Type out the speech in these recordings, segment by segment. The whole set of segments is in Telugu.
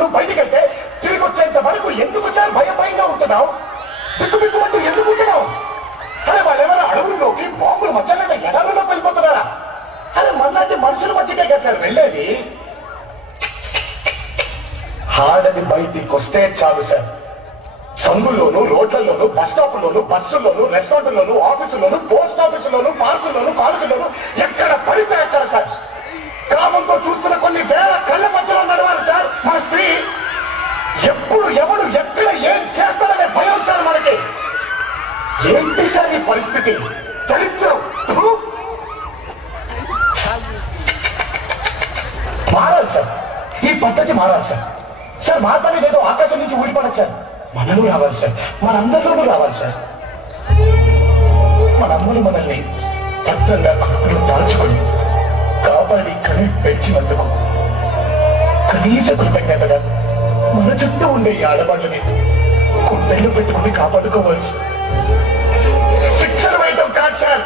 నువ్వు బయటికి వెళ్తే తిరిగి వచ్చేంత వరకు ఎందుకు సార్ భయంగా ఉంటున్నావు? బిక్కుబిక్కుమంటూ ఎందుకు ఉంటున్నావు? అరే వాళ్ళెవరో అడవుల్లోకి బాంబులు మధ్యలో ఎడలలో వెళ్ళిపోతున్నారా? అరే మనలాంటి మనుషుల మధ్యకే కదా సార్ వెళ్ళేది. ఆడది బయటికి వస్తే చాలు సార్, సందుల్లోనూ రోడ్లలోనూ బస్ స్టాపుల్లోనూ బస్సుల్లోనూ రెస్టారెంట్లోనూ ఆఫీసుల్లోనూ పోస్ట్ ఆఫీసుల్లోనూ పార్కుల్లోనూ కాలేజీల్లోనూ ఎక్కడ పడితే అక్కడ సార్ గ్రామంతో చూస్తున్న కొన్ని వేల కళ్ళ మధ్యలో నడవాలి సార్ మన స్త్రీ. ఎప్పుడు ఎవడు ఎక్కడ ఏం చేస్తారనే భయం సార్ మనకి. ఏంటి సార్ ఈ పరిస్థితి? దరిద్రం. మారాలి సార్, ఈ పద్ధతి మారాలి సార్. సార్ మార్పనేది ఏదో ఆకాశం నుంచి ఊడిపడదు సార్, మనము రావాలి సార్, మనందరిలోనూ రావాలి సార్. మనందరూ మనల్ని భద్రంగా కడుపులో దాచుకొని కాపాడి కని పెంచినందుకు కనీస కృతజ్ఞతగా మన చుట్టూ ఉండే ఈ ఆడవాళ్ళని గుండెలు పెట్టుకుని కాపాడుకోవాలి. శిక్షణ వేయడం కాదు సార్,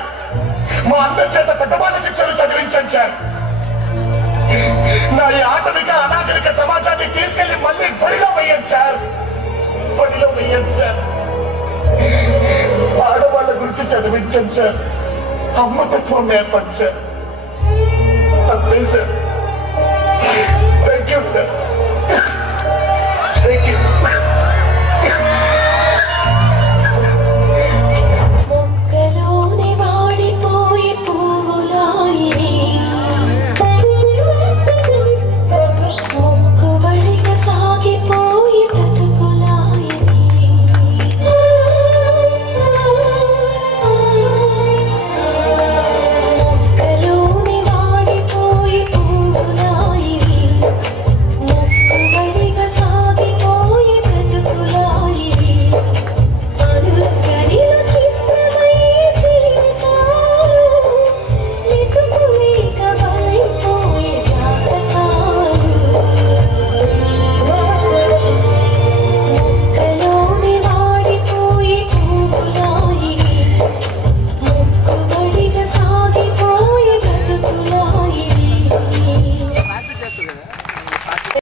మా అందరి చేత పెద్దవాళ్ళ శిక్షణ చదివించండి సార్. నా ఈ ఆటవిక అనాగరిక సమాజాన్ని తీసుకెళ్లి మళ్ళీ బడిలో వేయండి సార్, బడిలో వేయండి సార్. ఆడవాళ్ళ గురించి చదివించండి సార్, అమ్మతత్వం నేర్పండి సార్. అంతే సార్.